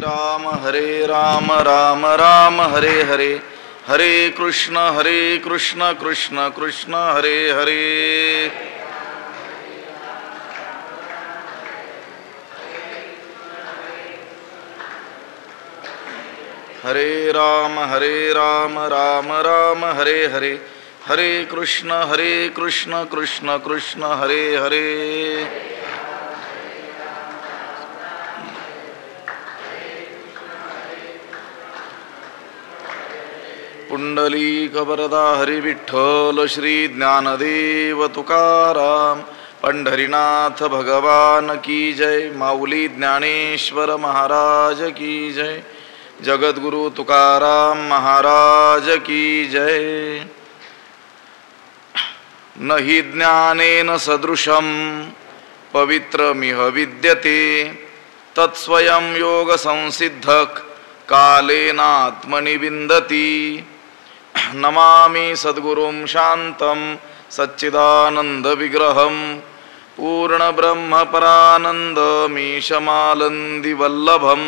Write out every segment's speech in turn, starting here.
राम राम राम हरे हरे, हरे कृष्ण कृष्ण कृष्ण हरे हरे. हरे राम राम राम हरे हरे, हरे कृष्ण कृष्ण कृष्ण हरे हरे. पुंडलीक वरदा हरी विठ्ठल श्री ज्ञानदेव तुकाराम. पंढरीनाथ भगवान की जय. माऊली ज्ञानेश्वर महाराज की जय. जगद्गुरु तुकाराम महाराज की जय. नहि ज्ञानेन सदृशं पवित्रमिह विद्यते, तत्स्वयं योग संसिद्धक कालेनात्मनि विन्दति. नमामि सद्गुरुं शान्तं सच्चिदानंद विग्रहं, पूर्ण ब्रह्म परानंदमीशमालंदि वल्लभं.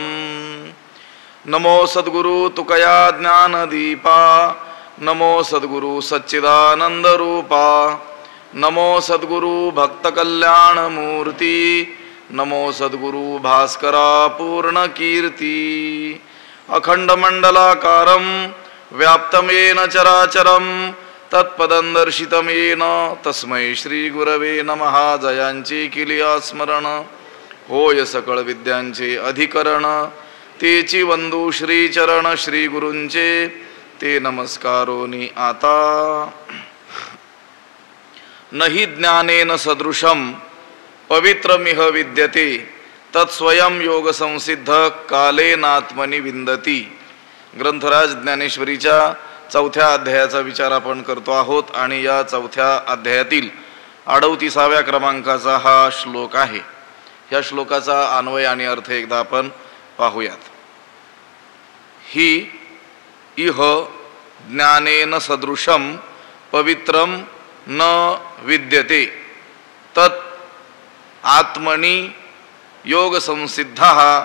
नमो सद्गुरु तुकया ज्ञानदीपा, नमो सद्गुरु सच्चिदानंद रूपा, नमो सद्गुरु भक्त कल्याण मूर्ति, नमो सद्गुरु भास्करा पूर्ण कीर्ति. अखंड मंडलाकारं व्याप्तं येन चराचरं, तत्पदं दर्शितं येन तस्मै श्री गुरवे नमः. जयांचे किलिया स्मरण, होय सकळ विद्यांचे अधिकरण. तेची वंदू श्री चरण श्री गुरूंचे, ते नमस्कारोनी आता. नहि ज्ञानेन सदृशं पवित्रमिह विद्यते, तत्स्वयं योग संसिद्ध कालेनात्मनि विंदती. ग्रंथराज ज्ञानेश्वरीच्या 4थ्या अध्यायाचा विचार आपण करतो आहोत आणि या 4थ्या अध्यायातील 38व्या क्रमांकाचा हा श्लोक आहे. या श्लोकाचा अन्वय आणि अर्थ एकदा आपण पाहूयात. हि इह ज्ञानेन सदृशं पवित्रं न विद्यते, तत् आत्मनि योग संसिद्धः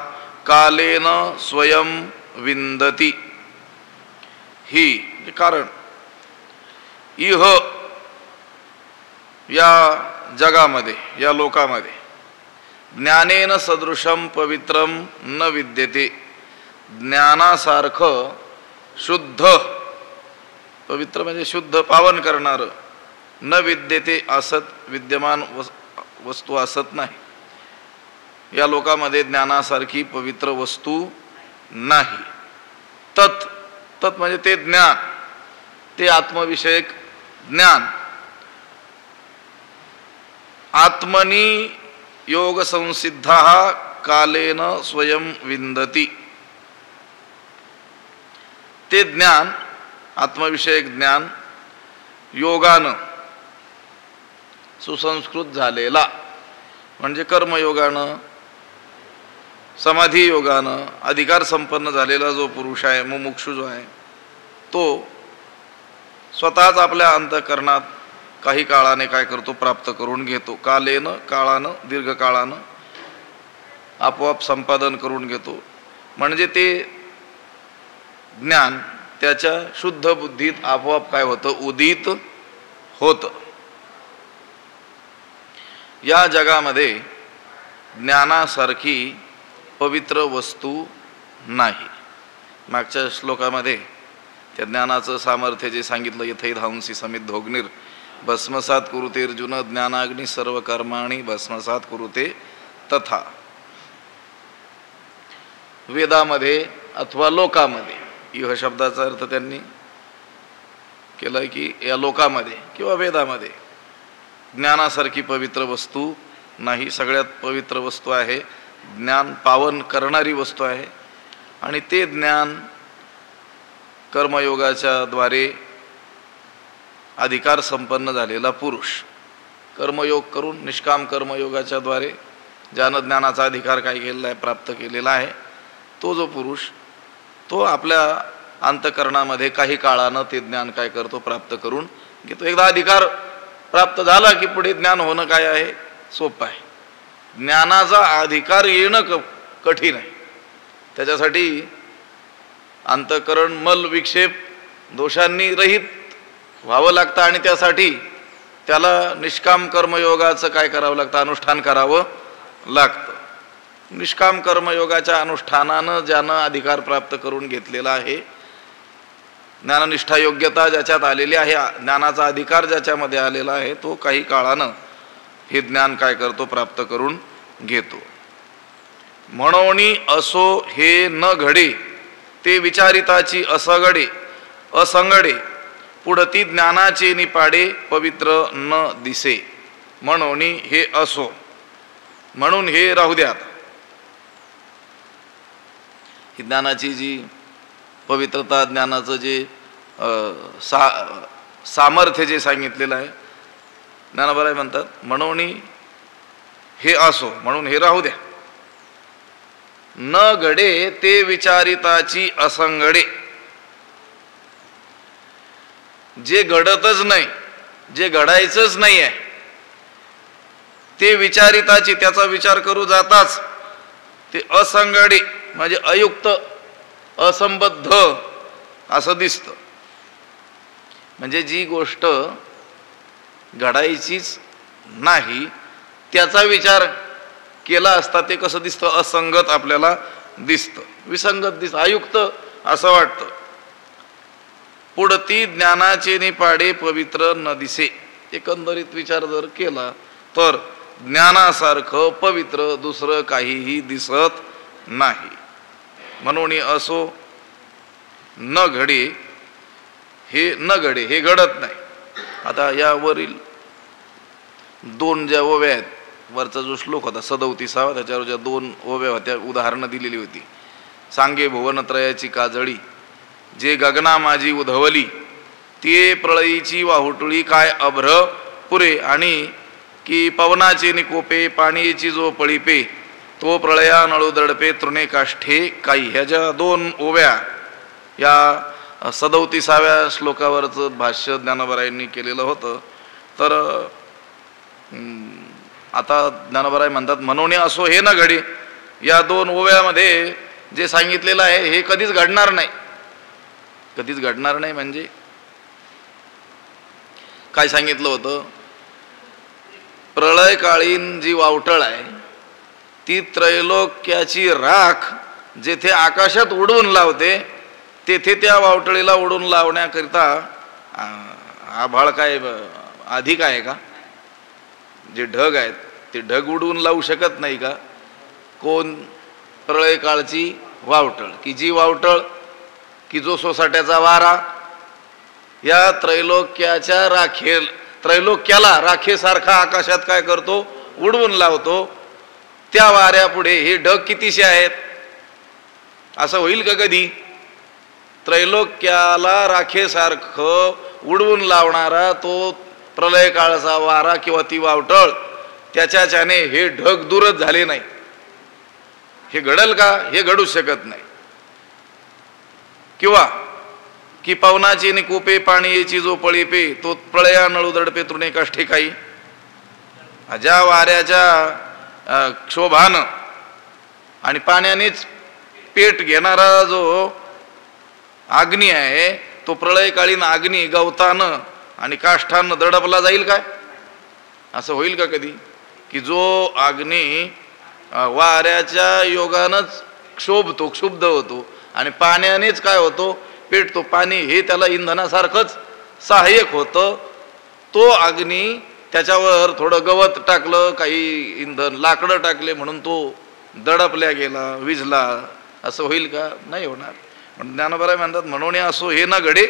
कालेन स्वयं विंदति. ही कारण इह या जगामध्ये या लोकामध्ये ज्ञानेन सदृशं पवित्रं न विद्यते, ज्ञानासारखं शुद्ध, पवित्र म्हणजे शुद्ध पावन करणार, न विद्यते असत विद्यमान वस्तू असत नाही. या लोकामध्ये ज्ञानासारखी पवित्र वस्तू नाही. तत् तत् म्हणजे ते ज्ञान, ते आत्मविषयक ज्ञान. आत्मनि योग संसिद्धः कालेन स्वयं विंदति. ते ज्ञान, आत्मविषयक ज्ञान योगानं सुसंस्कृत झालेला, म्हणजे कर्मयोगानं, समाधी योगानं अधिकार संपन्न झालेला जो पुरुष आहे, मुमुक्षु जो आहे, तो स्वतःच आपल्या अंतःकरणात काही काळाने काय करतो, प्राप्त करून घेतो. कालेनं, काळानं, दीर्घकाळानं आपोआप संपादन करून घेतो. म्हणजे ते ज्ञान त्याच्या शुद्ध बुद्धीत आपोआप काय होतं, उदित होतं. या जगामध्ये ज्ञानासारखी पवित्र वस्तू नाही. मागच्या श्लोकामध्ये त्या ज्ञानाचं सामर्थ्य जे सांगितलं, यथैधांसी समिद्धोग्निर भस्मसात कुरुते अर्जुन, ज्ञानाग्नी सर्व कर्माणि भस्मसात कुरुते तथा. वेदामध्ये अथवा लोकामध्ये, इह शब्दाचा अर्थ त्यांनी केलाय की या लोकामध्ये किंवा वेदामध्ये ज्ञानासारखी पवित्र वस्तू नाही. सगळ्यात पवित्र वस्तू आहे ज्ञान, पावन करणारी वस्तू आहे. आणि ते ज्ञान कर्मयोगाच्या द्वारे अधिकार संपन्न झालेला पुरुष, कर्मयोग करून निष्काम कर्मयोगाच्या द्वारे ज्यानं ज्ञानाचा अधिकार काय केलेला आहे, प्राप्त केलेला आहे, तो जो पुरुष, तो आपल्या अंतःकरणामध्ये काही काळानं ते ज्ञान काय करतो, प्राप्त करून घेतो. एकदा अधिकार प्राप्त झाला की पुढे ज्ञान होणं काय आहे, सोपं आहे. ज्ञानाचा अधिकार येणं कठीण आहे. त्याच्यासाठी अंतःकरण मल विक्षेप दोषांनी रहित व्हावं लागतं आणि त्यासाठी त्याला निष्काम कर्मयोगाचं काय करावं लागतं, अनुष्ठान करावं लागतं. निष्काम कर्मयोगाच्या अनुष्ठानानं ज्यानं अधिकार प्राप्त करून घेतलेला आहे, ज्ञाननिष्ठा योग्यता ज्याच्यात आलेली आहे, ज्ञानाचा अधिकार ज्याच्यामध्ये आलेला आहे, तो काही काळानं हे ज्ञान काय करतो, प्राप्त करून घेतो. म्हणून असो हे न घडे ते विचारिताची असगडे असंगडे पुढती ज्ञानाचे निपाडे पवित्र न दिसे. म्हणून हे असो, म्हणून हे राहू द्यात. ही ज्ञानाची जी पवित्रता, ज्ञानाचं जे सामर्थ्य जे सांगितलेलं आहे, ज्ञानोबा म्हणतात म्हणून हे असो, म्हणून हे राहू द्या. न घडे ते विचारिताची असंगडे. जे घडतच नाही, जे घडायचंच नाही आहे, ते विचारिताची, त्याचा विचार करू जाताच ते असंगडे म्हणजे अयुक्त, असंबद्ध असं दिसतं. म्हणजे जी गोष्ट घडायचीच नाही त्याचा विचार केला असता ते कसं दिसतं, असंगत आपल्याला दिसतं, विसंगत दिसतं, अयुक्त असं वाटतं. पुढती ज्ञानाचे निपाडे पवित्र न दिसे. एकंदरीत विचार जर केला तर ज्ञानासारखं पवित्र दुसरं काहीही दिसत नाही. म्हणून असो न घडे, हे न घडे, हे घडत नाही. आता यावरील दोन ज्या ओव्या आहेत, वरचा जो श्लोक होता 37, त्याच्यावर ज्या दोन ओव्या होत्या, उदाहरणं दिलेली होती. सांगे भुवनत्रयाची काजळी, जे गगना माझी उधवली, ते प्रळयीची वाहुटुळी काय अभ्र पुरे, आणि की पवनाचे निकोपे पाणीची जो पळीपे, तो प्रळया नळू दडपे तृणे काष्ठे काही. ह्या ज्या दोन ओव्या या 37व्या श्लोकावरचं भाष्य ज्ञानोबरायांनी केलेलं होतं. तर आता ज्ञानोबराय म्हणतात म्हणून असो हे न घडे. या दोन ओव्यामध्ये जे सांगितलेलं आहे हे कधीच घडणार नाही. कधीच घडणार नाही म्हणजे काय सांगितलं होतं, प्रळयकालीन जी वावटळ आहे ती त्रैलोक्याची राख जेथे आकाशात उडवून लावते, तेथे त्या वावटळीला उडून लावण्याकरिता आभाळ काय अधिक आहे का? जे ढग आहेत ते ढग उडवून लावू शकत नाही का? कोण? प्रळय काळची वावटळ, की जी वावटळ की जो सोसाट्याचा वारा या त्रैलोक्याच्या त्रैलोक्याला राखेसारखा आकाशात काय करतो, उडवून लावतो. त्या वाऱ्यापुढे हे ढग कितीशे आहेत? असं होईल का कधी? त्रैलोक्याला राखेसारखं उडवून लावणारा तो प्रलय काळाचा वारा किंवा ती वावटळ, त्याच्याने हे ढग दूरच झाले नाही. हे घडल का? हे घडूच शकत नाही. किंवा की पवनाची निकोपे पाणीची जो पळीपे, तो प्रळया नळू दडपे तृणे काष्ठे काही. ज्या वाऱ्याच्या क्षोभानं आणि पाण्यानेच पेट घेणारा जो अग्नी आहे, तो प्रळयकालीन अग्नी गवतानं आणि काष्ठानं दडपला जाईल काय? असं होईल का कधी? की जो अग्नी वाऱ्याच्या योगानंच क्षोभतो, क्षुब्ध होतो आणि पाण्यानेच काय होतो, पेटतो. पाणी हे त्याला इंधनासारखंच सहाय्यक होतं. तो अग्नी त्याच्यावर थोडं गवत टाकलं, काही इंधन लाकडं टाकले म्हणून तो दडपल्या गेला, विझला. असं होईल का? नाही होणार. पण ज्ञानोबा म्हणतात म्हणून असो हे न घडे,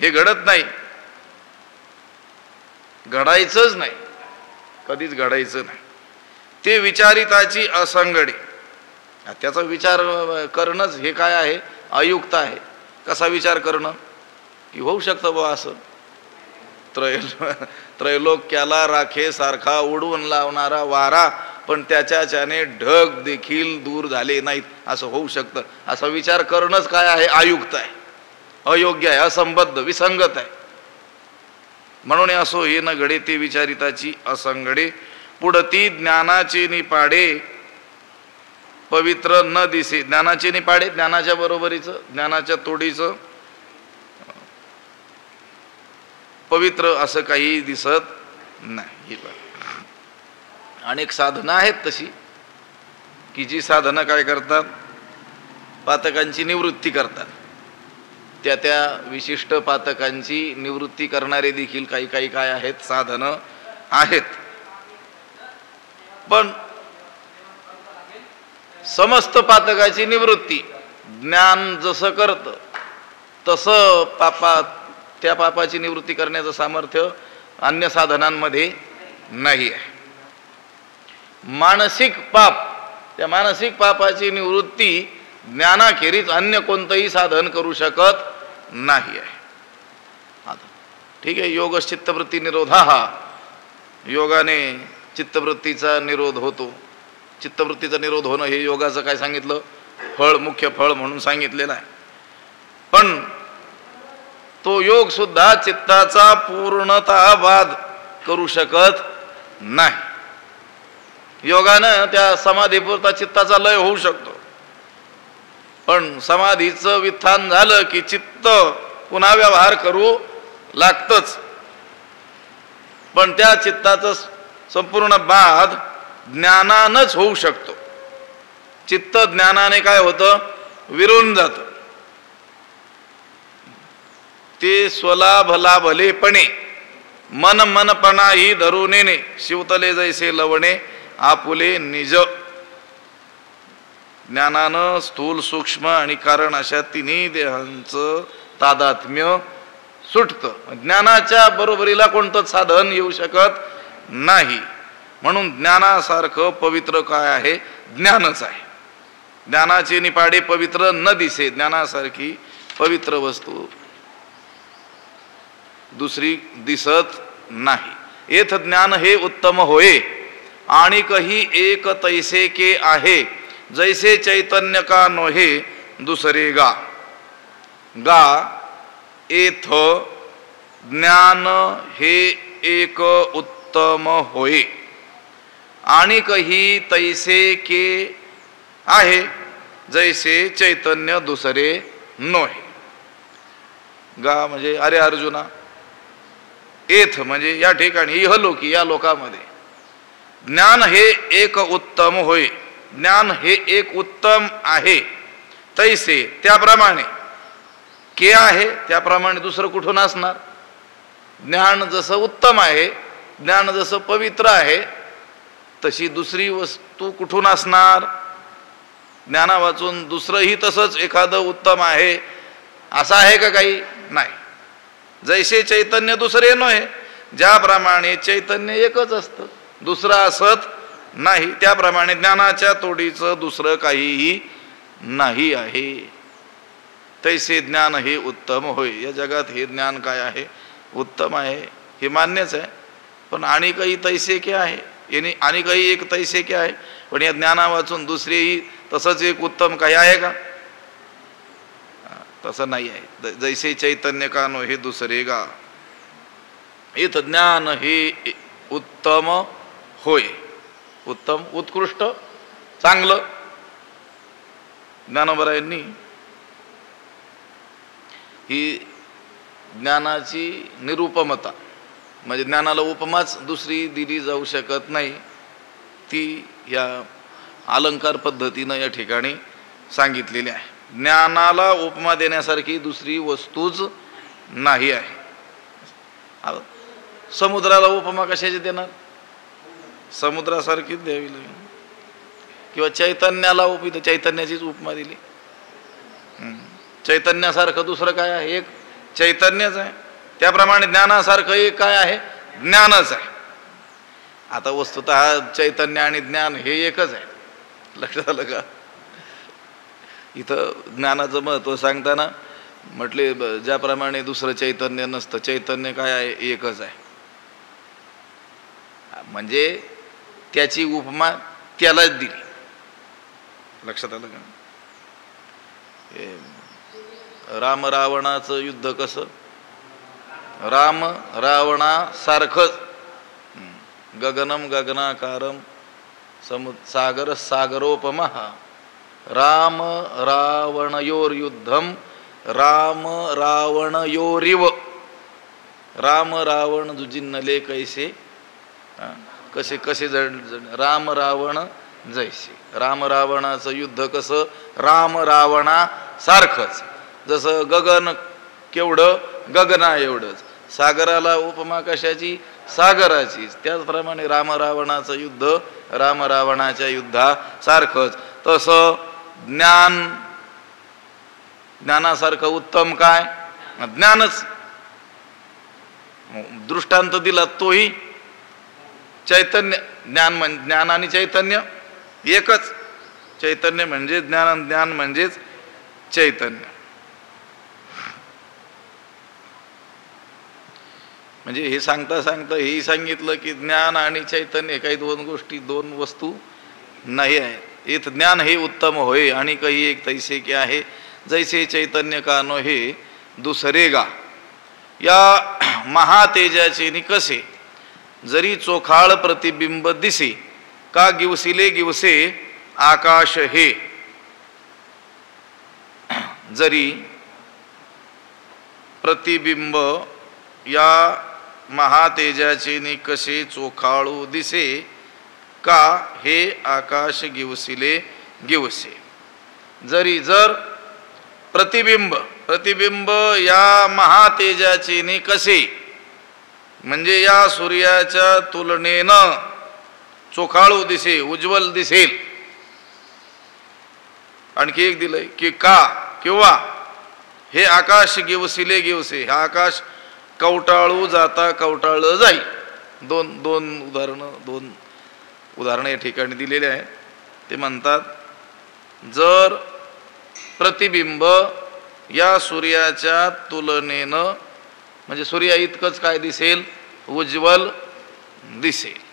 हे घडत नाही, घडायचंच नाही, कधीच घडायचं नाही. ते विचारिताची असंगडे. त्याचा विचार करणंच हे काय आहे? अयुक्त आहे. कसा विचार करणं? की होऊ शकतं बा असं, त्रैलोक्याला राखेसारखा उडवून लावणारा वारा, पण त्याच्याने ढग देखील दूर झाले नाहीत, असं होऊ शकतं. असा विचार करणंच काय आहे? अयुक्त आहे, अयोग्य आहे, असंबद्ध, विसंगत आहे. म्हणून असो हे न घडे ते विचारिताची असंगडे, पुढती ज्ञानाचे निपाडे पवित्र न दिसे, ज्ञानाचे निपाडे, ज्ञानाच्या बरोबरीचं, ज्ञानाच्या तोडीचं पवित्र असं काही दिसत नाही. अनेक साधनं आहेत तशी की जी साधनं काय करतात, पातकांची निवृत्ती करतात. त्या त्या विशिष्ट पातकांची निवृत्ती करणारे देखील काही काही काय आहेत, साधनं आहेत. पण समस्त पातकाची निवृत्ती ज्ञान जसं करतं तसं त्या पापाची निवृत्ती करण्याचं सामर्थ्य अन्य साधनांमध्ये नाही आहे. मानसिक पाप, त्या मानसिक पापाची निवृत्ती ज्ञानाखेरीज अन्य कोणतंही साधन करू शकत नाही आहे. आता ठीक आहे, योग चित्तवृत्ती निरोधा, हा योगाने चित्तवृत्तीचा निरोध होतो. चित्तवृत्तीचा निरोध होणं हे योगाचं काय सांगितलं, फळ, मुख्य फळ म्हणून सांगितलेलं आहे. पण तो योग सुद्धा चित्ताचा पूर्णतः बाध करू शकत नाही. योगानं त्या समाधीपुरता चित्ताचा लय होऊ शकतो, पण समाधीचं विथान झालं की चित्त पुन्हा व्यवहार करू लागतच. पण त्या चित्ताचं संपूर्ण बाध ज्ञानानंच होऊ शकतो. चित्त ज्ञानाने काय होतं, विरून जातं. ते स्वलाभ लाभलेपणे मन मनपणा ही धरुनेने शिवतले जैसे लवणे आपुले निज. ज्ञानानं स्थूल, सूक्ष्म आणि कारण अशा तिन्ही देहांचं तादात्म्य सुटतं. ज्ञानाच्या बरोबरीला कोणतंच साधन येऊ शकत नाही. म्हणून ज्ञानासारखं पवित्र काय आहे, ज्ञानच आहे. ज्ञानाचे निपाडे पवित्र न दिसे, ज्ञानासारखी पवित्र वस्तू दुसरी दिसत नाही. येथ ज्ञान हे उत्तम होय आणि कही एक तैसे के आहे, जैसे चैतन्य का नोहे दुसरे गा. गा येथ ज्ञान हे एक उत्तम होय आणि कही तैसे के आहे, जैसे चैतन्य दुसरे नोहे. गा म्हणजे अरे अर्जुना, एथ म्हणजे या ठिकाणी, इहलोकी या लोकामध्ये ज्ञान हे एक उत्तम होय, ज्ञान हे एक उत्तम आहे. तैसे त्याप्रमाणे, के आहे त्याप्रमाणे दुसरं कुठून असणार. ज्ञान जसं उत्तम आहे, ज्ञान जसं पवित्र आहे, तशी दुसरी वस्तू कुठून असणार. ज्ञाना वाचून दुसरंही तसंच एखादं उत्तम आहे असं आहे का काही नाही. जैसे चैतन्य दुसरे नव्हे, ज्याप्रमाणे चैतन्य एकच असतं, दुसरं असत नाही, त्याप्रमाणे ज्ञानाच्या तोडीचं दुसरं काहीही नाही आहे. तैसे ज्ञान हे उत्तम होय. या जगात हे ज्ञान काय आहे, उत्तम आहे, हे मान्यच आहे. पण आणि काही तैसे के आहे, याने आणि काही एक तैसे के आहे. पण या ज्ञाना वाचून दुसरेही तसंच एक उत्तम काही आहे का, तसं नाही आहे. जैसे चैतन्य का नो हे दुसरे गा. इथं ज्ञान हे उत्तम होय. उत्तम, उत्कृष्ट, चांगलं. ज्ञानोबरायांनी ही ज्ञानाची निरुपमता, म्हणजे ज्ञानाला उपमाच दुसरी दिली जाऊ शकत नाही, ती या अलंकार पद्धतीनं या ठिकाणी सांगितलेली आहे. ज्ञानाला उपमा देण्यासारखी दुसरी वस्तूच नाही आहे. समुद्राला उपमा कशाची देणार, समुद्रासारखीच द्यावी लागेल. किंवा चैतन्याला चैतन्याचीच उपमा दिली. चैतन्यासारखं दुसरं काय आहे, एक चैतन्यच आहे. त्याप्रमाणे ज्ञानासारखं एक काय आहे, ज्ञानच आहे. आता वस्तुतः चैतन्य आणि ज्ञान हे एकच आहे. लक्षात आलं का. इथं ज्ञानाचं महत्त्व सांगताना म्हटले, ज्याप्रमाणे दुसरं चैतन्य नसतं, चैतन्य काय आहे, एकच आहे. म्हणजे त्याची उपमा त्यालाच दिली. लक्षात आलं का. राम रावणाचं युद्ध कसं, राम रावणासारखंच. गगनम गगनाकारम सागर सागरोपमा राम रावणयोर्युद्धम राम रावणयोरिव राम रावण जुजिनले कैसे कसे कसे राम रावण जैसे राम रावणाचं युद्ध कसं राम रावणा सारखंच जसं गगन केवढं गगना एवढंच सागराला उपमा कशाची सागराचीच त्याचप्रमाणे राम रावणाचं युद्ध राम रावणाच्या युद्धासारखंच तसं ज्ञानासारखं उत्तम काय ज्ञानच दृष्टांत दिला तोही चैतन्य ज्ञान आणि चैतन्य एकच चैतन्य म्हणजे ज्ञान ज्ञान म्हणजेच चैतन्य म्हणजे हे सांगता सांगता हेही सांगितलं की ज्ञान आणि चैतन्य काही दोन गोष्टी दोन वस्तू नाही आहेत इथं ज्ञान हे उत्तम होय आणि काही एक तैसे के आहे जैसे चैतन्य का नो हे दुसरे गा या महातेजाचे निकसे जरी चोखाळ प्रतिबिंब दिसे का गिवसिले गिवसे आकाश हे जरी प्रतिबिंब या महातेजाचे निकसे चोखाळू दिसे का हे आकाश गिवसिले गिवसे जरी जर प्रतिबिंब या महातेजाचे निकसे म्हणजे या सूर्याच्या तुलनेनं चोखाळू दिसे उज्ज्वल दिसेल आणखी एक दिलंय की का किंवा हे आकाश गिवसिले गिवसे हा आकाश कवटाळू जाता कवटाळलं जाईल दोन उदाहरणं या ठिकाणी दिलेले आहेत ते म्हणतात जर प्रतिबिंब या सूर्याच्या तुलनेनं म्हणजे सूर्या इतकंच काय दिसेल उज्ज्वल दिसेल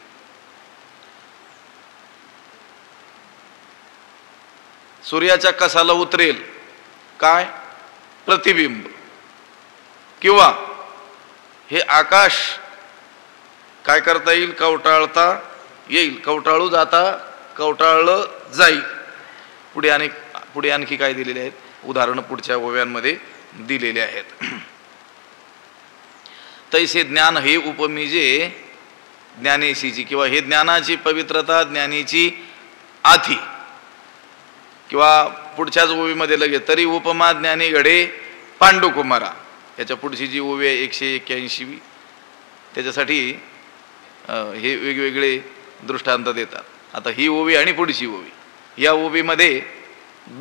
सूर्याच्या कसाला उतरेल काय प्रतिबिंब किंवा हे आकाश काय करता येईल कवटाळता येईल कवटाळू जाता कवटाळलं जाईल पुढे आणखी काय दिलेले आहेत उदाहरणं पुढच्या ओव्यांमध्ये दिलेले आहेत तैसे ज्ञान हे उपमिजे ज्ञानेशीची किंवा हे ज्ञानाची पवित्रता ज्ञानीची आधी किंवा पुढच्याच ओवीमध्ये लगेच तरी उपमा ज्ञानी घडे पांडुकुमारा याच्या पुढची जी ओवी आहे 181 त्याच्यासाठी हे वेगवेगळे दृष्टांत देतात आता ही ओवी आणि पुढची ओवी या ओवीमध्ये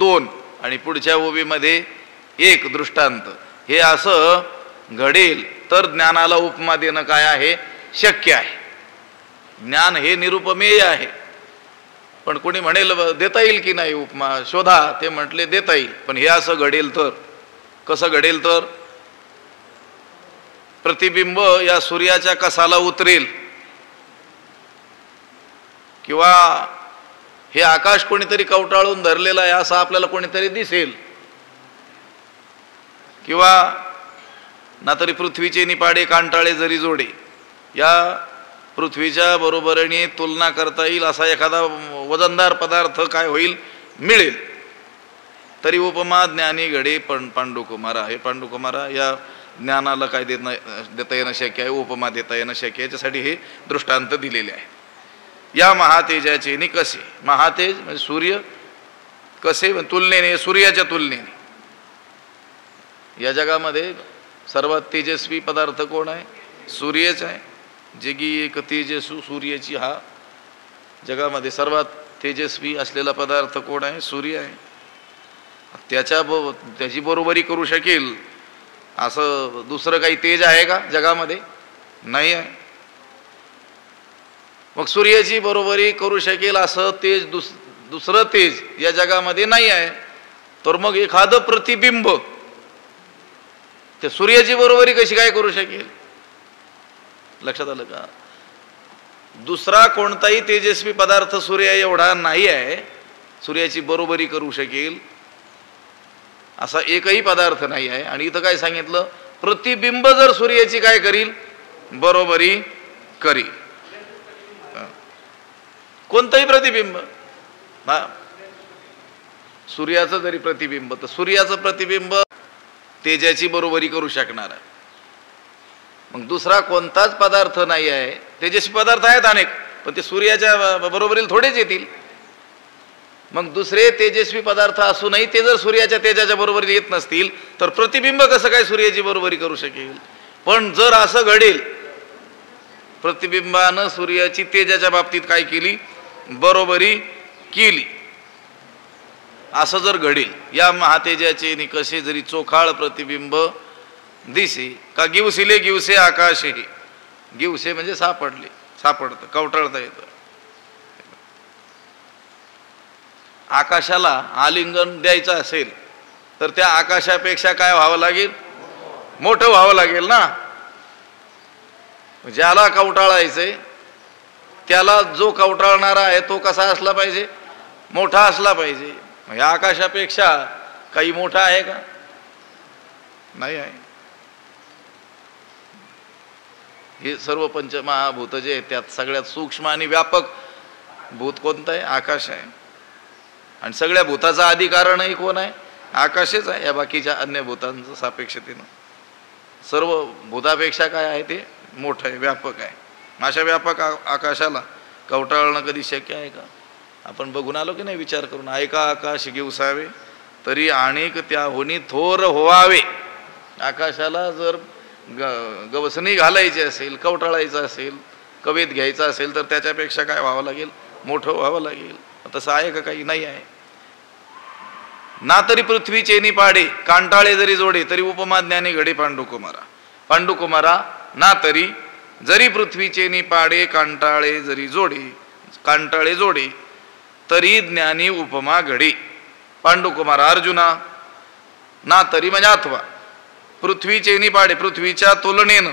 2 आणि पुढच्या ओवीमध्ये 1 दृष्टांत हे असं घडेल तर ज्ञानाला उपमा देणं काय आहे शक्य आहे ज्ञान हे निरुपमेय आहे पण कोणी म्हणेल देता येईल की नाही उपमा शोधा ते म्हटले देता येईल पण हे असं घडेल तर कसं घडेल तर प्रतिबिंब या सूर्याच्या कसाला उतरेल किंवा हे आकाश कोणीतरी कवटाळून धरलेलं आहे असं आपल्याला कोणीतरी दिसेल किंवा ना तरी पृथ्वीचे निपाडे कांटाळे जरी जोडे या पृथ्वीच्या बरोबरीने तुलना करता येईल असा एखादा वजनदार पदार्थ काय होईल मिळेल तरी उपमा ज्ञानी घडे पांडुकुमारा हे पांडुकुमारा या ज्ञानाला काय देता येणं शक्य आहे उपमा देता येणं शक्य आहे याच्यासाठी हे दृष्टांत दिलेले आहे या महातेजाचे निकसे महातेज म्हणजे सूर्य कसे तुलनेने सूर्याच्या तुलनेने या जगामध्ये सर्वात तेजस्वी पदार्थ कोण आहे सूर्यच आहे जे की एक तेजस्वी सूर्याची हा जगामध्ये सर्वात तेजस्वी असलेला पदार्थ कोण आहे सूर्य आहे त्याची बरोबरी करू शकेल असं दुसरं काही तेज आहे का जगामध्ये नाही आहे मग सूर्याची बरोबरी करू शकेल असं तेज दुसरं तेज या जगामध्ये नाही आहे तर मग एखादं प्रतिबिंब त्या सूर्याची बरोबरी कशी काय करू शकेल लक्षात आलं का दुसरा कोणताही तेजस्वी पदार्थ सूर्य एवढा नाही आहे सूर्याची बरोबरी करू शकेल असा एकही पदार्थ नाही आहे आणि इथं काय सांगितलं प्रतिबिंब जर सूर्याची काय करील बरोबरी करील कोणतंही प्रतिबिंब सूर्याचं जरी प्रतिबिंब, तर सूर्याचं प्रतिबिंब तेजाची बरोबरी करू शकणार आहे. मग दुसरा कोणताच पदार्थ नाही आहे. तेजस्वी पदार्थ आहेत अनेक, पण ते सूर्याच्या बरोबरीला थोडेच येतील. मग दुसरे तेजस्वी पदार्थ असूनही ते जर सूर्याच्या तेजाच्या बरोबरीला येत नसतील तर प्रतिबिंब कसं काय सूर्याची बरोबरी करू शकेल? पण जर असं घडेल, प्रतिबिंबानं सूर्याची तेजाच्या बाबतीत काय केली? बरोबरी केली. असं जर घडेल, या महातेजाचे निकषे जरी चोखाळ प्रतिबिंब दिसे का गिवसिले गिवसे आकाश हे. गिवसे म्हणजे सापडले, सापडतं, कवटाळता येतं. आकाशाला आलिंगन द्यायचं असेल तर त्या आकाशापेक्षा काय व्हावं लागेल? मोठं व्हावं लागेल ना. ज्याला कवटाळायचंय त्याला जो कवटाळणारा आहे तो कसा असला पाहिजे? मोठा असला पाहिजे. या आकाशापेक्षा काही मोठा आहे का? नाही आहे. हे सर्व पंचमहाभूत जे आहेत त्यात सगळ्यात सूक्ष्म आणि व्यापक भूत कोणतं आहे? आकाश आहे. आणि सगळ्या भूताचा आदी कारणही कोण आहे? आकाशच आहे. या बाकीच्या अन्य भूतांचं सापेक्षतेनं सर्व भूतापेक्षा काय आहे? ते मोठं आहे, व्यापक आहे. अशा व्यापक आकाशाला कवटाळणं कधी शक्य आहे का? आपण बघून आलो की नाही विचार करून? ऐका आकाश गिवसावे तरी आणिक त्याहुनी थोर व्हावे. आकाशाला जर गवसणी घालायची असेल, कवटाळायचं असेल, कवेत घ्यायचं असेल तर त्याच्यापेक्षा काय व्हावं लागेल? मोठं व्हावं लागेल. तसं आहे का? काही नाही आहे. ना तरी पृथ्वी चेनी पाडे कांटाळे जरी जोडे तरी उपमा ज्ञानी घडे पांडुकुमारा. पांडुकुमारा, ना तरी जरी पृथ्वी चेनी पाडे कांटाळे जरी जोडे, कांटाळे जोडे तरी ज्ञानी उपमा घडे. पांडुकुमारा, अर्जुना, ना तरी म्हणजे अथवा पृथ्वी चेनी पाडे, पृथ्वीच्या तुलनेनं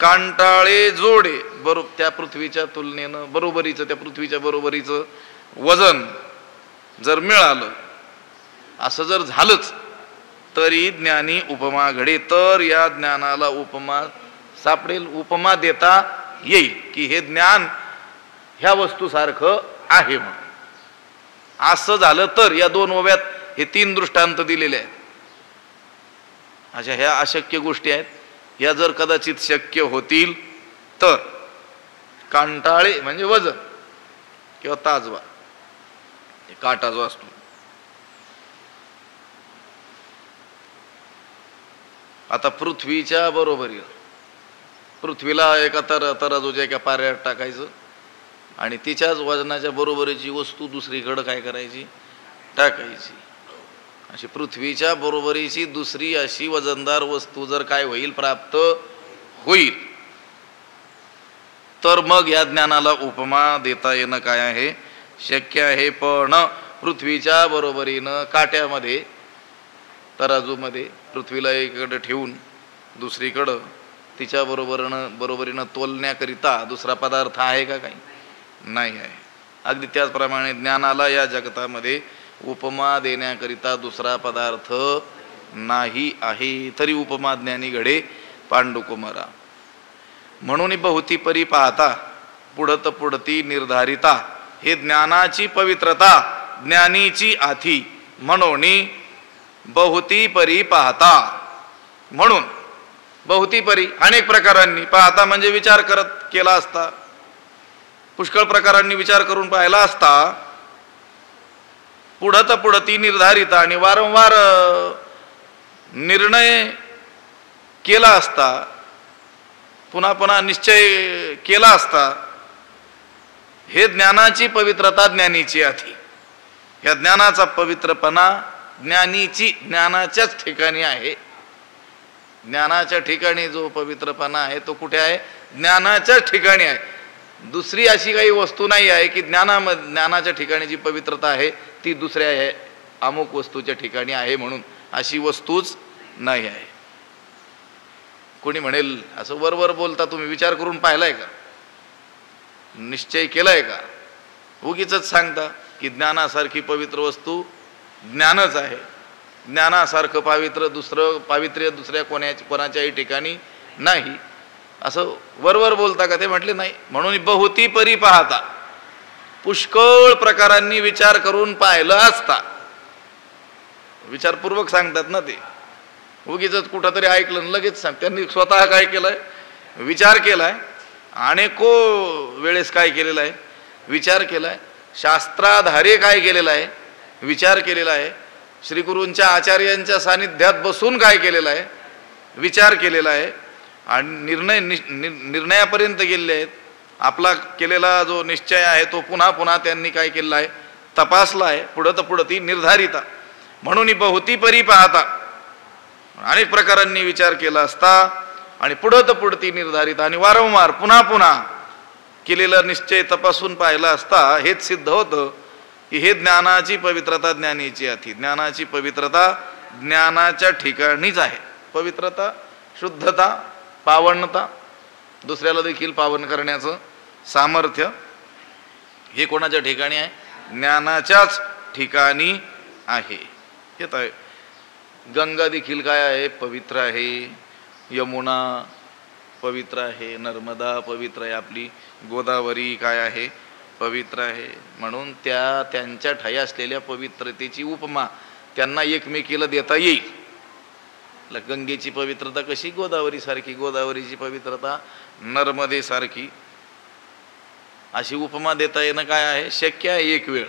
कांटाळे जोडे, त्या पृथ्वीच्या तुलनेनं बरोबरीचं, त्या पृथ्वीच्या बरोबरीचं वजन जर मिळालं, असं जर झालंच तरी ज्ञानी उपमा घडे. तर या ज्ञानाला उपमा सापडेल, उपमा देता येईल की हे ज्ञान ह्या वस्तूसारखं आहे म्हणून. असं झालं तर या दोन ओव्यात हे तीन दृष्टांत दिलेले आहेत. अशा ह्या अशक्य गोष्टी आहेत. या जर कदाचित शक्य होतील तर कांटाळे म्हणजे वजन किंवा ताजवा, काटा जो असतो, आता पृथ्वीच्या बरोबरीला, पृथ्वीला एका तराजूच्या एका पाऱ्यात टाकायचं आणि तिच्याच वजनाच्या बरोबरीची वस्तू दुसरीकडं काय करायची? टाकायची. अशी पृथ्वीच्या बरोबरीची दुसरी अशी वजनदार वस्तू जर काय होईल? प्राप्त होईल. तर मग या ज्ञानाला उपमा देता येणं काय आहे? शक्य आहे. पण पृथ्वीच्या बरोबरीनं काट्यामध्ये, तराजूमध्ये पृथ्वीला एकीकडे ठेवून दुसरीकडं तिच्या बरोबरीनं तोलण्याकरिता दुसरा पदार्थ आहे का? काही नाही आहे. अगदी त्याचप्रमाणे ज्ञानाला या जगतामध्ये उपमा देण्याकरिता दुसरा पदार्थ नाही आहे. तरी उपमा ज्ञानी घडे पांडुकुमारा. म्हणून बहुती परी पाहता पुढत पुढती निर्धारिता. हे ज्ञानाची पवित्रता ज्ञानीची आथी म्हणून बहुती परी पाहता. म्हणून बहुती परी अनेक प्रकारांनी पाहता म्हणजे विचार करत केला असता, पुष्कळ प्रकारांनी विचार करून पाहिला असता, पुढत पुढती निर्धारिता आणि वारंवार निर्णय केला असता, पुन्हा पुन्हा निश्चय केला असता. हे ज्ञानाची पवित्रता ज्ञानीची आथी. या ज्ञानाचा पवित्रपणा ज्ञानीची ज्ञानाच्याच ठिकाणी आहे. ज्ञानाच्या ठिकाणी जो पवित्रपणा आहे तो कुठे आहे? ज्ञानाच्याच ठिकाणी आहे. दुसरी अशी काही वस्तू नाही आहे की ज्ञानाच्या ठिकाणी जी पवित्रता आहे ती दुसऱ्या आहे अमुक वस्तूच्या ठिकाणी आहे म्हणून अशी वस्तूच नाही आहे. कोणी म्हणेल असं वरवर बोलता, तुम्ही विचार करून पाहिलाय का? निश्चय केलाय का? उगीच सांगता की ज्ञानासारखी पवित्र वस्तू ज्ञानच आहे, ज्ञानासारखं पावित्र्य दुसऱ्या कोणाच्याही ठिकाणी नाही, असं वरवर बोलता का? ते म्हटले नाही. म्हणून बहुती परी पाहता. पुष्कळ प्रकारांनी विचार करून पाहिलं असता, विचारपूर्वक सांगतात ना ते, उगीच कुठंतरी ऐकलं लगेच सांग. त्यांनी स्वतः काय केलंय, विचार केलाय, अनेको वेळेस काय केलेला आहे, विचार केलाय, शास्त्राधारे काय केलेला आहे, विचार केलेला आहे, श्रीगुरूंच्या आचार्यांच्या सानिध्यात बसून काय केलेला आहे, विचार केलेला आहे, आणि निर्णयापर्यंत गेलेले आहेत. आपला केलेला जो निश्चय आहे तो पुन्हा पुन्हा त्यांनी काय केलेला आहे, तपासला आहे. पुढं तर पुढं ती निर्धारिता म्हणून बहुती परी पाहता, अनेक प्रकारांनी विचार केला असता आणि पुढं तर पुढं ती निर्धारिता आणि वारंवार पुन्हा पुन्हा केलेला निश्चय तपासून पाहिला असता हेच सिद्ध होतं की हे ज्ञानाची पवित्रता ज्ञानीची अति. ज्ञानाची पवित्रता ज्ञानाच्या ठिकाणीच आहे. पवित्रता, शुद्धता, पावनता, दुसऱ्याला देखील पावन करण्याचं सामर्थ्य हे कोणाच्या ठिकाणी आहे, ज्ञानाच्याच ठिकाणी आहे. येत आहे. गंगा देखील काय आहे, पवित्र आहे. यमुना पवित्र आहे, नर्मदा पवित्र आहे, आपली गोदावरी काय आहे, पवित्र आहे. म्हणून त्यांच्या ठाई असलेल्या पवित्रतेची उपमा त्यांना एकमेकीला देता येईल. गंगेची पवित्रता कशी गोदावरी सारखी, गोदावरीची पवित्रता नर्मदे सारखी, अशी उपमा देता येणं काय आहे, शक्य आहे एक वेळ.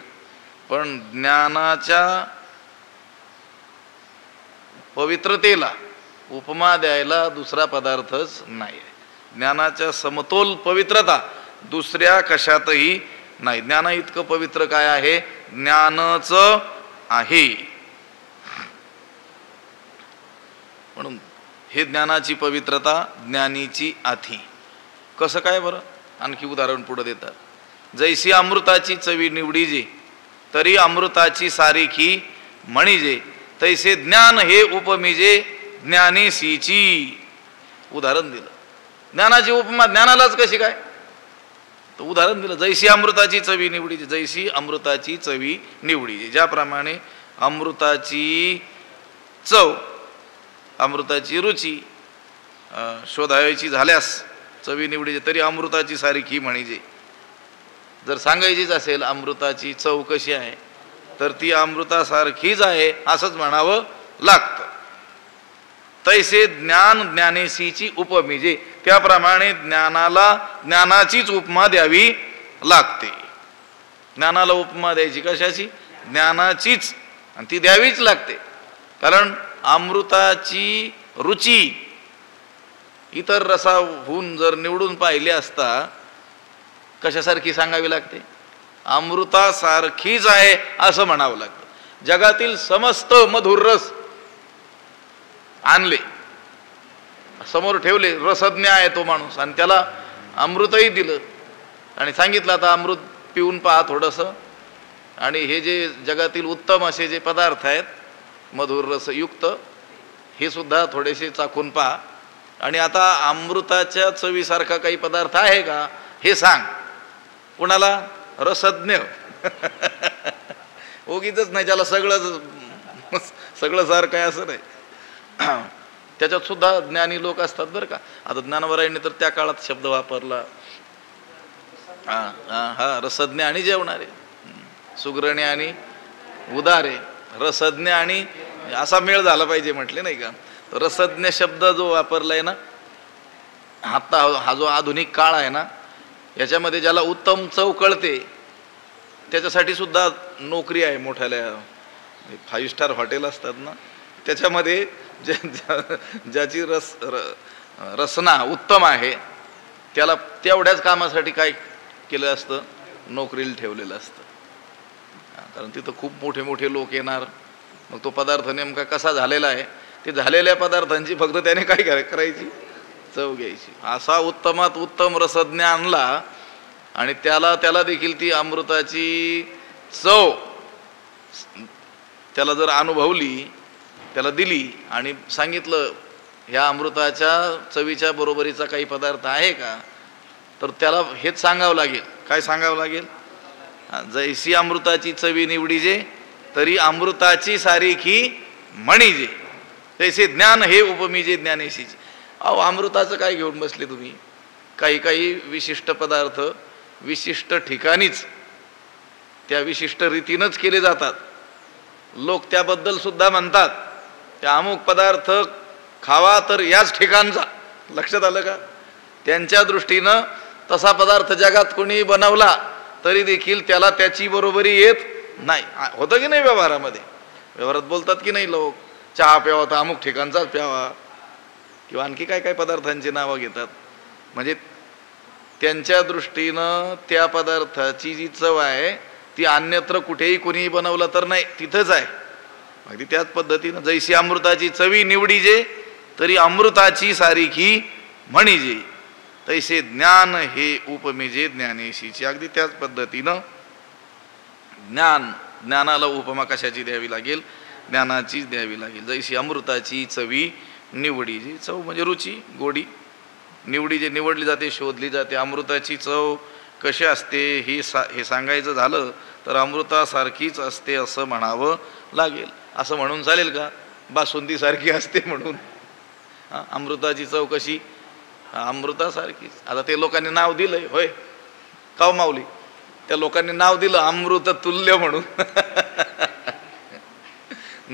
पण ज्ञानाच्या पवित्रतेला उपमा द्यायला दुसरा पदार्थच नाही. ज्ञानाच्या समतोल पवित्रता दुसऱ्या कशातही नाही. ज्ञाना इतकं पवित्र काय आहे, ज्ञानच आहे. म्हणून हे ज्ञानाची पवित्रता ज्ञानीची आथी. कसं काय बरं, आणखी उदाहरण पुढे देतात. जैसी अमृताची चवी निवडीजे तरी अमृताची सारीखी म्हणीजे, तैसे ज्ञान हे उपमिजे ज्ञानेसीची. उदाहरण दिलं. ज्ञानाची उपमा ज्ञानालाच कशी काय, तर उदाहरण दिलं. जैसी अमृताची चवी निवडीजे, जैसी अमृताची चवी निवडीजे, ज्याप्रमाणे अमृताची चव, अमृताची रुची शोधायची झाल्यास चवी निवडीचे तरी अमृताची सारखी म्हणीजे. जर सांगायचीच असेल अमृताची चव कशी आहे तर ती अमृतासारखीच आहे असंच म्हणावं लागतं. तैसे ज्ञान ज्ञानेसीची उपमिजे, त्याप्रमाणे ज्ञानाला ज्ञानाचीच उपमा द्यावी लागते. ज्ञानाला उपमा द्यायची कशाची, ज्ञानाचीच, आणि ती द्यावीच लागते. कारण अमृताची रुची इतर रसाहून जर निवडून पाहिली असता कशासारखी सांगावी लागते, अमृतासारखीच आहे असं म्हणावं लागतं. जगातील समस्त मधुर रस आणले समोर ठेवले, रसज्ञ आहे तो माणूस, आणि त्याला अमृतही दिलं आणि सांगितलं आता अमृत पिऊन पहा थोडंसं, आणि हे जे जगातील उत्तम असे जे पदार्थ आहेत मधुर रसयुक्त हे सुद्धा थोडेसे चाखून पहा, आणि आता अमृताच्या चवीसारखा काही पदार्थ आहे का हे सांग. कुणाला, रसज्ञ. ओगीच नाही, ज्याला सगळं सारखं आहे असं नाही. त्याच्यात सुद्धा ज्ञानी लोक असतात बरं का. आता ज्ञानवरायांनी तर त्या काळात शब्द वापरला, हा रसज्ञ आणि जेवणारे, सुग्रणे आणि उदारे, रसज्ञ आणि असा मेळ झाला पाहिजे म्हटले नाही का. रसज्ञ शब्द जो वापरलाय ना आता, हा जो आधुनिक काळ आहे ना, याच्यामध्ये ज्याला उत्तम चव कळते त्याच्यासाठी सुद्धा नोकरी आहे. मोठ्याल्या 5 स्टार हॉटेल असतात ना, त्याच्यामध्ये ज्याची रसना उत्तम आहे त्याला तेवढ्याच कामासाठी काय केलं असतं, नोकरीला ठेवलेलं असतं. कारण तिथं खूप मोठे मोठे लोक येणार. मग तो पदार्थ नेमका कसा झालेला आहे ते झालेल्या पदार्थांची फक्त त्याने काय करायची, चव घ्यायची. असा उत्तमात उत्तम रसज्ञ आणला आणि त्याला देखील ती अमृताची चव त्याला जर अनुभवली, त्याला दिली आणि सांगितलं ह्या अमृताच्या चवीच्या बरोबरीचा काही पदार्थ आहे का, तर त्याला हेच सांगावं लागेल. काय सांगावं लागेल, जैसी अमृताची चवी निवडीजे तरी अमृताची सारीखी म्हणीजे, तैसे ज्ञान हे उपमिजे ज्ञानेसीचे. अहो अमृताचं काय घेऊन बसले तुम्ही. काही विशिष्ट पदार्थ विशिष्ट ठिकाणीच त्या विशिष्ट रीतीनंच केले जातात. लोक त्याबद्दल सुद्धा म्हणतात त्या अमुक पदार्थ खावा तर याच ठिकाणचा. लक्षात आलं का? त्यांच्या दृष्टीनं तसा पदार्थ जगात कोणी बनवला तरी देखील त्याला त्याची बरोबरी येत नाही. होतं की नाही व्यवहारामध्ये? व्यवहारात बोलतात की नाही लोक, चहा प्यावा तर अमुक ठिकाणचाच प्यावा, किंवा आणखी काय काय पदार्थांची नावं घेतात. म्हणजे त्यांच्या दृष्टीनं त्या पदार्थाची जी चव आहे ती अन्यत्र कुठेही कुणीही बनवलं तर नाही, तिथंच आहे. अगदी त्याच पद्धतीनं जैसी अमृताची चवी निवडीजे तरी अमृताची सारिखी म्हणीजे, तैसे ज्ञान हे उपमेजे ज्ञानेशीची. अगदी त्याच पद्धतीनं ज्ञानाला उपमा कशाची द्यावी लागेल? ज्ञानाचीच द्यावी लागेल. जैसी अमृताची चवी निवडीची, चव म्हणजे रुची, गोडी. निवडी जे निवडली जाते, शोधली जाते. अमृताची चव कशी असते हे सांगायचं झालं तर अमृतासारखीच असते असं म्हणावं लागेल. असं म्हणून चालेल का बासुंदीसारखी असते म्हणून? अमृताची चव कशी? अमृतासारखीच. आता ते लोकांनी नाव दिलंय, होय काव माऊली? त्या लोकांनी नाव दिलं अमृत तुल्य म्हणून.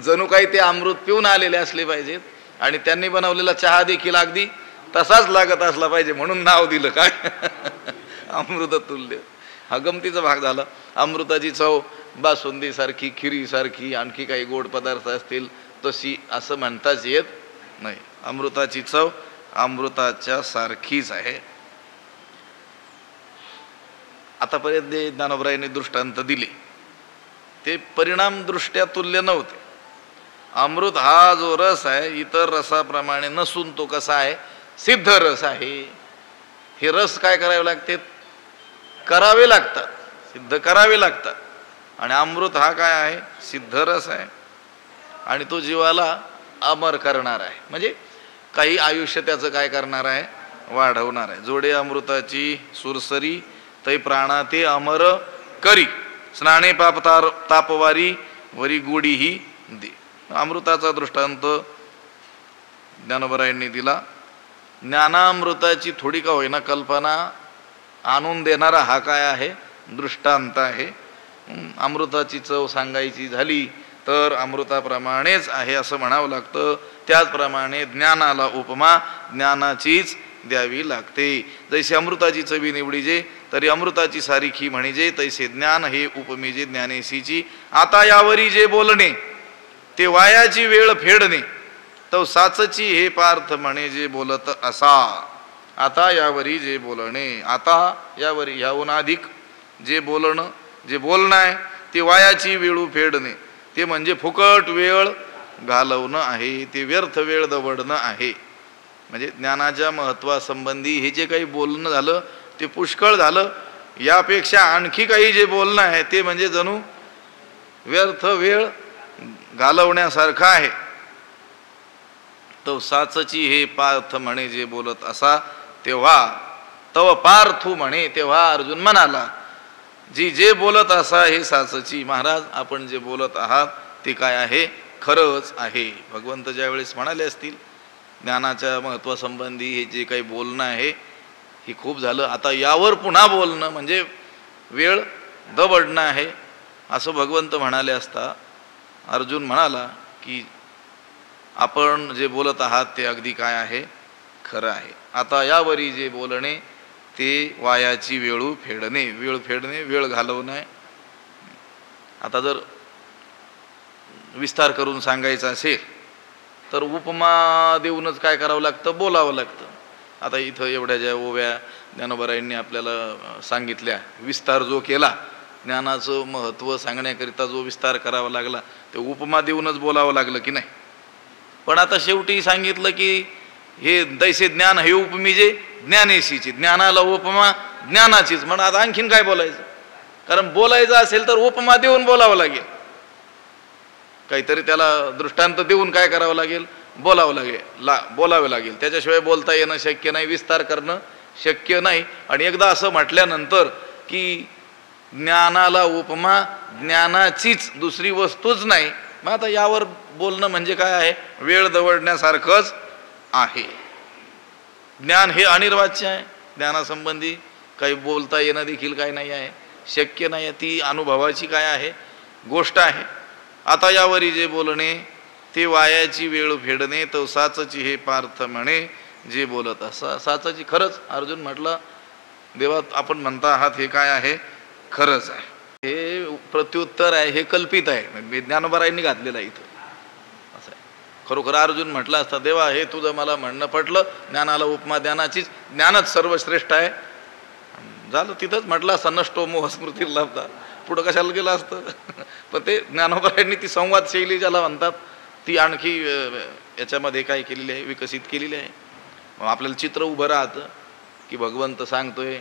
जणू काही ते अमृत पिऊन आलेले असले पाहिजेत आणि त्यांनी बनवलेला चहा देखील अगदी तसाच लागत असला पाहिजे म्हणून नाव दिलं काय? अमृत तुल्य. हा गमतीचा भाग झाला. अमृताची चव बासुंदी सारखी, खिरी सारखी, आणखी काही गोड पदार्थ असतील तशी असं म्हणताच येत नाही. अमृताची चव अमृताच्या सारखीच आहे. आतापर्यंत जे ज्ञानोबरायांनी दृष्टांत दिले ते परिणाम दृष्ट्या तुल्य नव्हते. अमृत हा जो रस आहे इतर रसाप्रमाणे नसून तो कसा आहे? सिद्ध रस आहे. हे रस काय करावे लागते? करावे लागतात, सिद्ध करावे लागतात. आणि अमृत हा काय आहे? सिद्ध रस आहे आणि तो जीवाला अमर करणार आहे. म्हणजे काही आयुष्य त्याचं काय करणार आहे? वाढवणार आहे. जोडे अमृताची सुरसरी तै प्राणा ते अमर करी, स्नाने पाप तापवारी वरी गोडी ही दे. अमृताचा दृष्टांत ज्ञानोबरायांनी दिला. ज्ञानामृताची थोडी का होईना कल्पना आणून देणारा हा काय आहे? दृष्टांत आहे. अमृताची चव सांगायची झाली तर अमृताप्रमाणेच आहे असं म्हणावं लागतं. त्याचप्रमाणे ज्ञानाला उपमा ज्ञानाचीच द्यावी लागते. जैसे अमृताची चवी निवडीजे तरी अमृताची सारिखी म्हणीजे, तैसे ज्ञान हे उपमेजे ज्ञानेशीची. आता यावरी जे बोलणे ते वायाची वेळ फेडणे, तो साचची हे पार्थ म्हणे जे बोलत असा. आता यावरी जे बोलणे, आता यावरी ह्याहून अधिक जे बोलणं, जे बोलणं आहे ते वायाची वेळू फेडणे, ते म्हणजे फुकट वेळ घालवणं आहे, ते व्यर्थ वेळ दवडणं आहे. म्हणजे ज्ञानाच्या महत्वासंबंधी हे जे काही बोलणं झालं ते पुष्कळ झालं. यापेक्षा आणखी काही जे बोलणं आहे ते म्हणजे जणू व्यर्थ वेळ घालवण्यासारखं आहे. तो साचची हे पार्थ म्हणे जे बोलत असा, तेव्हा तव पार्थू म्हणे, तेव्हा अर्जुन म्हणाला जी जे बोलत असा हे साचची. महाराज आपण जे बोलत आहात ते काय आहे? खरंच आहे. भगवंत ज्या वेळेस म्हणाले असतील ज्ञानाच्या महत्वासंबंधी हे जे काही बोलणं आहे हे खूप झालं, आता यावर पुन्हा बोलणं म्हणजे वेळ दवडणं आहे असं भगवंत म्हणाले असता अर्जुन म्हणाला की आपण जे बोलत आहात ते अगदी काय आहे? खरं आहे. आता यावरी जे बोलणे ते वायाची वेळू फेडणे, वेळ फेडणे, वेळ घालवणे. आता जर विस्तार करून सांगायचं असेल तर उपमा देऊनच काय करावं लागतं? बोलावं लागतं. आता इथं एवढ्या ज्या ओव्या ज्ञानोबरायांनी आपल्याला सांगितल्या, विस्तार जो केला, ज्ञानाचं महत्त्व सांगण्याकरिता जो विस्तार करावा लागला ते उपमा देऊनच बोलावं लागलं की नाही? पण आता शेवटी सांगितलं की हे दैसे ज्ञान हे उपमेजे ज्ञानेशीची, ज्ञानाला उपमा ज्ञानाचीच. म्हणून आता आणखीन काय बोलायचं? कारण बोलायचं असेल तर उपमा देऊन बोलावं लागेल, काहीतरी त्याला दृष्टांत देऊन काय करावं लागेल? बोलावं लागेल. त्याच्याशिवाय बोलता येणं शक्य नाही, विस्तार करणं शक्य नाही. आणि एकदा असं म्हटल्यानंतर की ज्ञानाला उपमा ज्ञानाचीच, दुसरी वस्तूच नाही, मग आता यावर बोलणं म्हणजे काय आहे? वेळ दवडण्यासारखंच आहे. ज्ञान हे अनिर्वाच्य आहे, ज्ञानासंबंधी काही बोलता येणं देखील काय नाही आहे. शक्य नाही, ती अनुभवाची काय आहे गोष्ट आहे. आता यावरी जे बोलणे ते वायाची वेळ फेडणे, तो साचची हे पार्थ म्हणे जे बोलत असा. साचची खरंच अर्जुन म्हटलं देवा आपण म्हणता आहात हे काय आहे खरंच आहे. हे प्रत्युत्तर आहे, हे कल्पित आहे, ज्ञानोबारायांनी घातलेलं आहे इथं असं आहे. खरोखर अर्जुन म्हटलं असता देवा हे तुझं मला म्हणणं पटलं, ज्ञानाला उपमा ज्ञानाचीच, ज्ञानच सर्वश्रेष्ठ आहे, झालं. तिथंच म्हटलं असता नष्टो मोह स्मृती लब्धा, पुढं कशाला गेलं असतं. पण ते ज्ञानोबारायांनी ती संवाद शैली ज्याला म्हणतात ती आणखी याच्यामध्ये काय केलेली आहे, विकसित केलेली आहे. मग आपल्याला चित्र उभं राहतं की भगवंत सांगतोय,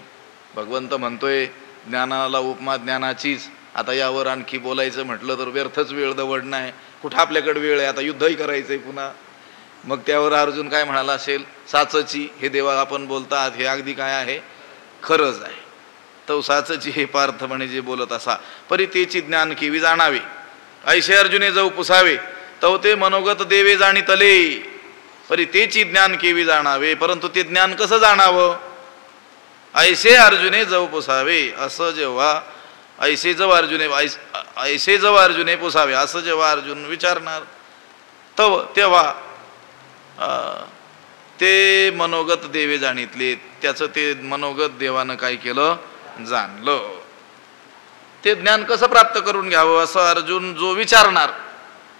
भगवंत म्हणतोय ज्ञानाला उपमा ज्ञानाचीच. आता यावर आणखी बोलायचं म्हटलं तर व्यर्थच वेळ दवडणं आहे, कुठं आपल्याकडे वेळ आहे, आता युद्धही करायचंय पुन्हा. मग त्यावर अर्जुन काय म्हणाला असेल, साचची हे देवा आपण बोलतात हे अगदी काय आहे खरंच आहे. तो साचची हे पार्थ म्हणे जे बोलत असा, परी तेची ज्ञान केवी जाणावे, ऐसे अर्जुने जाऊ पुसावे, तव ते मनोगत देवे जाणीतले. परी तेची ज्ञान केवी जाणावे, परंतु ते ज्ञान कसं जाणावं, ऐसे अर्जुने जाऊ पुसावे, असं जेव्हा ऐसे जव अर्जुने ऐसे जव अर्जुने पुसावे असं जेव्हा अर्जुन विचारणार तव तेव्हा ते मनोगत देवे जाणीतले, त्याचं ते मनोगत देवानं काय केलं जाणलं. ते ज्ञान कसं प्राप्त करून घ्यावं असं अर्जुन जो विचारणार,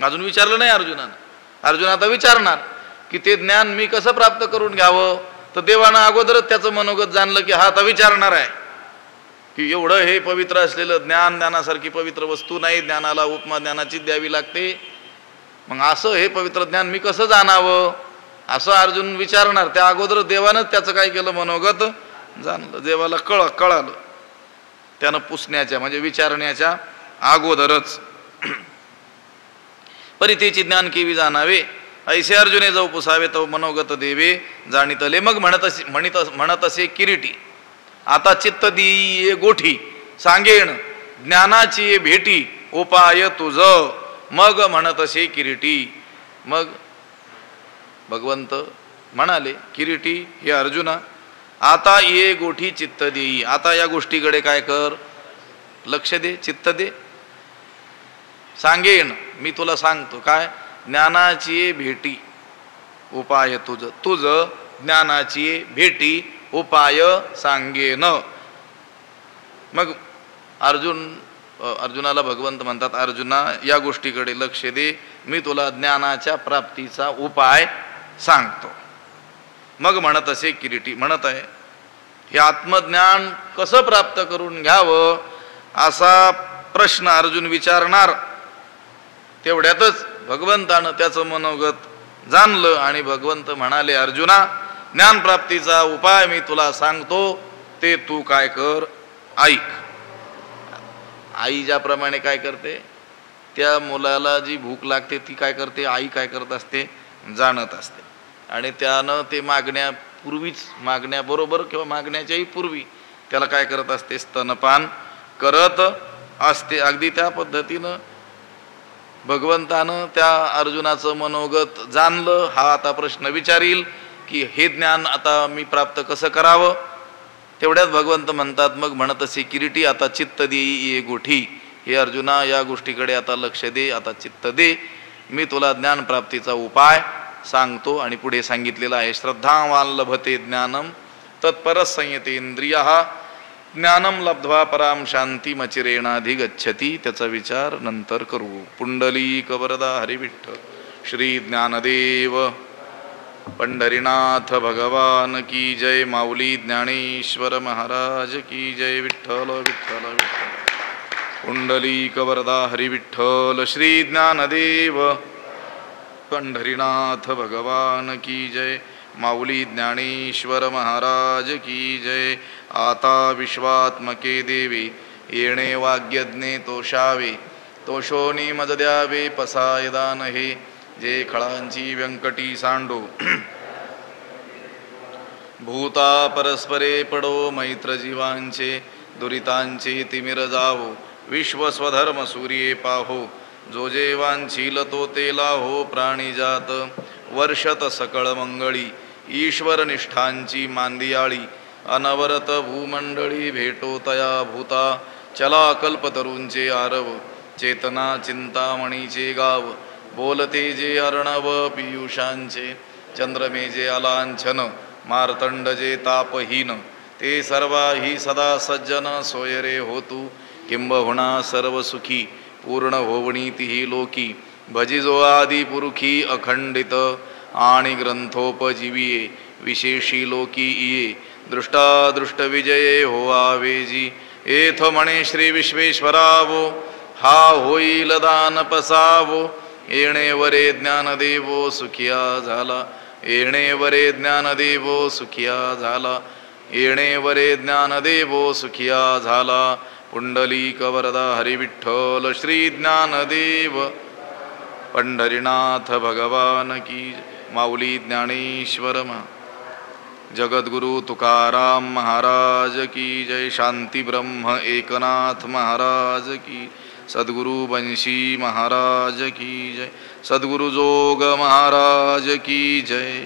अजून विचारलं नाही अर्जुनानं, अर्जुन आता विचारणार की ते ज्ञान मी कसं प्राप्त करून घ्यावं. तर देवानं अगोदरच त्याचं मनोगत जाणलं की हा आता विचारणार आहे की एवढं हे पवित्र असलेलं ज्ञान, ज्ञानासारखी पवित्र वस्तू नाही, ज्ञानाला उपमा ज्ञानाची द्यावी लागते. मग असं हे पवित्र ज्ञान मी कसं जाणावं असं अर्जुन विचारणार. त्या अगोदर देवानंच त्याचं काय केलं मनोगत जाणलं, देवाला कळालं त्यानं पुसण्याच्या म्हणजे विचारण्याच्या अगोदरच. परितेची ज्ञान केवी जाणावे, ऐसे अर्जुने जाऊ पुसावे, तो मनोगत देवे जाणीतले. मग म्हणत असे किरीटी, आता चित्त दी गोठी, सांगेण ज्ञानाची भेटी उपाय तुझ. मग म्हणत असे किरीटी, मग भगवंत म्हणाले किरीटी हे अर्जुना, आता ये गोठी चित्त देई, आता या गोष्टीकडे काय कर लक्ष दे, चित्त दे. सांगेन मी तुला सांगतो काय, ज्ञानाची भेटी उपाय तुझ ज्ञानाची भेटी उपाय सांगेन. मग अर्जुनाला भगवंत म्हणतात अर्जुना या गोष्टीकडे लक्ष दे, मी तुला ज्ञानाच्या प्राप्तीचा उपाय सांगतो. मग म्हणत असे किरीटी, म्हणत आहे हे आत्मज्ञान कसं प्राप्त करून घ्यावं असा प्रश्न अर्जुन विचारणार. तेवढ्यातच भगवंतानं त्याचं मनोगत जाणलं आणि भगवंत म्हणाले अर्जुना ज्ञानप्राप्तीचा उपाय मी तुला सांगतो, ते तू काय कर ऐक. आई ज्याप्रमाणे काय करते, त्या मुलाला जी भूक लागते ती काय करते, आई काय करत असते जाणत असते. आणि त्यानं ते मागण्याबरोबर किंवा मागण्याच्याही पूर्वी त्याला काय करत असते, स्तनपान करत असते. अगदी त्या पद्धतीनं भगवंतानं त्या अर्जुनाचं मनोगत जाणलं. हा आता प्रश्न विचारील की हे ज्ञान आता मी प्राप्त कसं करावं. तेवढ्यात भगवंत म्हणतात मग म्हणत असे किरीटी, आता चित्त देई ये गोठी, हे अर्जुना या गोष्टीकडे आता लक्ष दे, आता चित्त दे, मी तुला ज्ञानप्राप्तीचा उपाय सांगतो. आणि पुढे सांगितलेलं आहे श्रद्धावान लभते ज्ञानम तत्परस संयतेंद्रियः ज्ञानम लब्ध्वा पराम शांतिमचिरेणाधिगच्छति. त्याचा विचार नंतर करू. पुंडलीक वरदा हरिविठ्ठल श्री ज्ञानदेव पंढरीनाथ भगवान की जय. माऊली ज्ञानेश्वर महाराज की जय. विठ्ठल विठ्ठल विठ्ठल. पुंडलीक वरदा हरिविठ्ठल श्री ज्ञानदेव पंढरीनाथ भगवान की जय. माऊली ज्ञानेश्वर महाराज की जय. आता विश्वात्मके देवी येणे वाग्यज्ञे तोषावे, तोषोनी मज द्यावे पसायदान हे. जे खळांची व्यंकटी सांडो भूता परस्परे पडो, मैत्र जीवांचे दुरितांचे तिमिर जावो. विश्व स्वधर्म सूर्ये पाहो, जो जेवांचील तो तेला हो. प्राणीजात वर्षत सकळ मंगळी, ईश्वर निष्ठांची मांदियाळी. अनवरत भूमंडळी भेटो तया भूता, चला कल्पतरूंचे आरव, चेतना चिंतामणीचे गाव, बोलते जे अर्णव पियुषांचे, चंद्रमे जे अलांछन, मार्तंड जे तापहीन, ते सर्वाही सदा सज्जन सोयरे होतू, किंबहुना सर्व सुखी पूर्ण होवणी तिही लोकी, भजिजो आदि पुरुखी अखंडित आणि ग्रंथोपजीविये, विशेषी लोकी इये, दृष्टादृष्ट विजये होवावेजी, एथ म्हणे श्री विश्वेश्वरावो, हा होईल दान पसावो, येणे वरे ज्ञानदेवो सुखिया झाला, येणे वरे ज्ञानदेवो सुखिया झाला, येणे वरे ज्ञानदेवो सुखिया झाला, पुंडलिक वरदा हरिविठ्ठल श्री ज्ञानदेव पंढरीनाथ भगवान की, माऊली ज्ञानेश्वर जगद्गुरु तुकाराम महाराज की जय, शांती ब्रह्म एकनाथ महाराज की, सद्गुरु बंशी महाराज की जय, सद्गुरु जोग महाराज की जय।